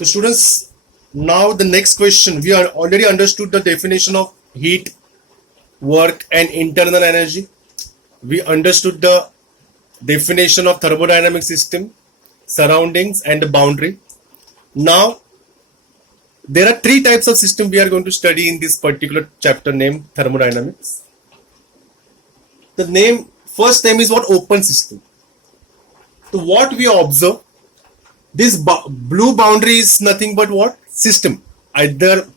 So students, now the next question. We are already understood the definition of heat, work and internal energy. We understood the definition of thermodynamic system, surroundings and the boundary. Now there are three types of system we are going to study in this particular chapter named thermodynamics. The first name is what? Open system. So what we observe, this blue boundary is nothing but what? System. Either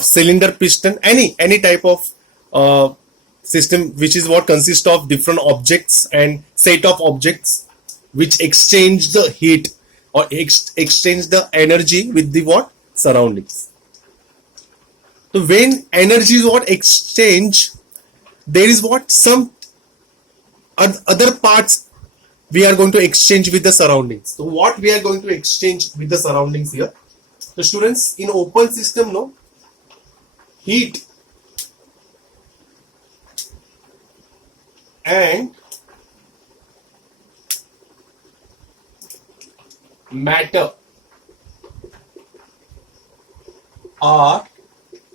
cylinder, piston, any type of system, which is what consists of different objects and set of objects which exchange the heat or exchange the energy with the what? Surroundings. So when energy is what? Exchange, there is what? Some other parts we are going to exchange with the surroundings. So what we are going to exchange with the surroundings here? The students, in open system, no, heat and matter are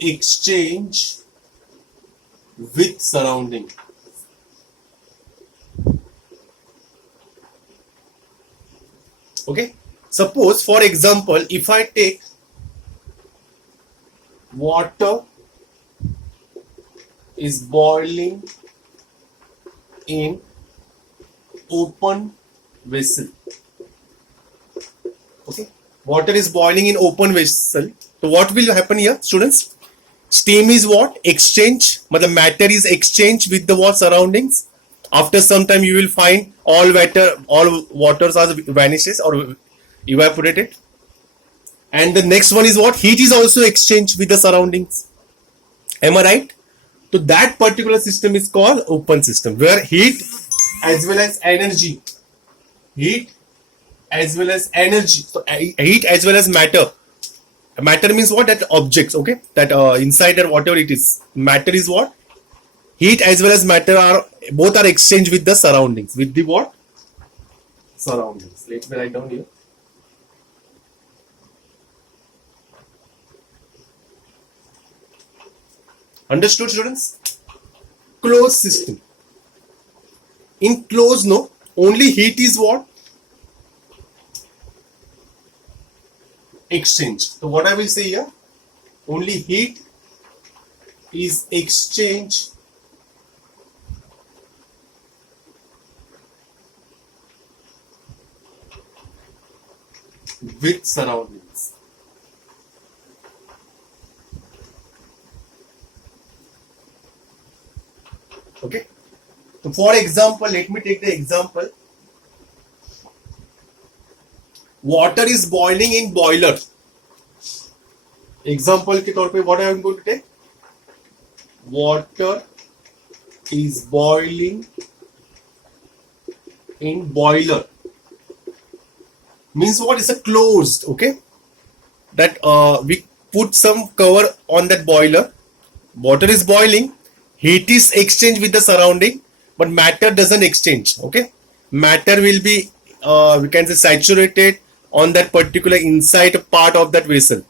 exchanged with surrounding. Okay, suppose for example, if I take water is boiling in open vessel. Okay, water is boiling in open vessel. So what will happen here, students? Steam is what? Exchange. Matlab matter is exchanged with the what? Surroundings. After some time you will find all waters are vanishes or evaporated. And the next one is what? Heat is also exchanged with the surroundings. Am I right? So that particular system is called open system, where heat as well as energy, heat as well as energy, so heat as well as matter. Matter means what? That objects, okay, that inside or whatever it is. Matter is what? Heat as well as matter are both are exchanged with the surroundings. With the what? Surroundings. Let me write down here. Understood, students? Closed system. In closed, no, only heat is what? Exchange. So what I will say here, only heat is exchanged with surroundings. Okay. So for example, let me take the example. Water is boiling in boiler. Example के तौर पे what I am going to take? Water is boiling in boiler. Means what? Is a closed, okay? That we put some cover on that boiler. Water is boiling. Heat is exchanged with the surrounding, but matter doesn't exchange. Okay, matter will be we can say saturated on that particular inside part of that vessel.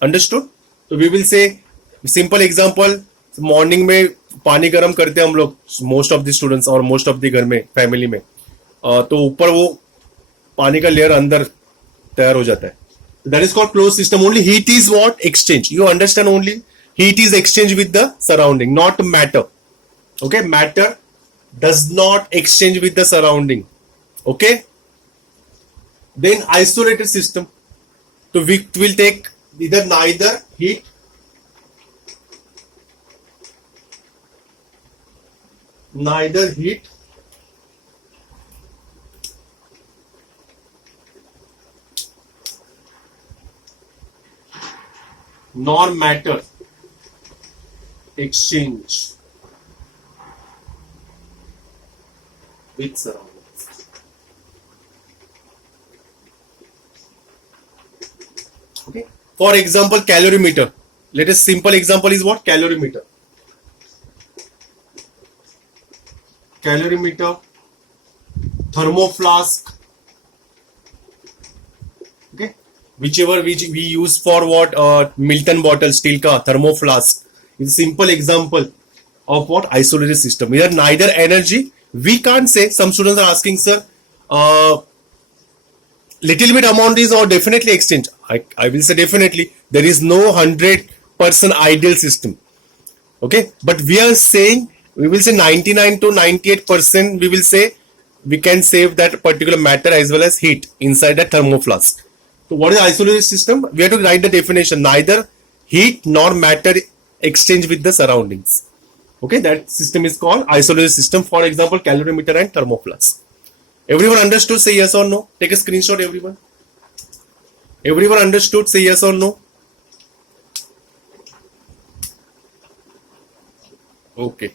Understood? So we will say simple example. Morning में पानी गर्म करते हैं हम लोग, most of the students और most of the घर में फैमिली में, तो ऊपर वो पानी का लेयर अंदर तैयार हो जाता है. That is called close system. Only heat is what? Exchange. You understand? Only heat is exchanged with the surrounding, not matter. Okay, matter does not exchange with the surrounding. Okay, then isolated system. So we will take neither heat nor matter exchange with surroundings. Okay. For example, calorimeter. Let us simple example is what? Calorimeter. Calorimeter, thermoflask. Okay. whichever which we use for what Milton bottle, steel ka, thermo flask. It's a simple example of what isolated system. Here neither energy. We can't say. Some students are asking, sir, little bit amount is or definitely exchange. I will say definitely there is no 100% ideal system. Okay, but we are saying we will say 99 to 98%. We will say we can save that particular matter as well as heat inside the thermo flask. So what is isolated system? We have to write the definition. Neither heat nor matter exchange with the surroundings. Okay, that system is called isolated system. For example, calorimeter and thermoflask. Everyone understood? Say yes or no. Take a screenshot, everyone. Everyone understood? Say yes or no. Okay.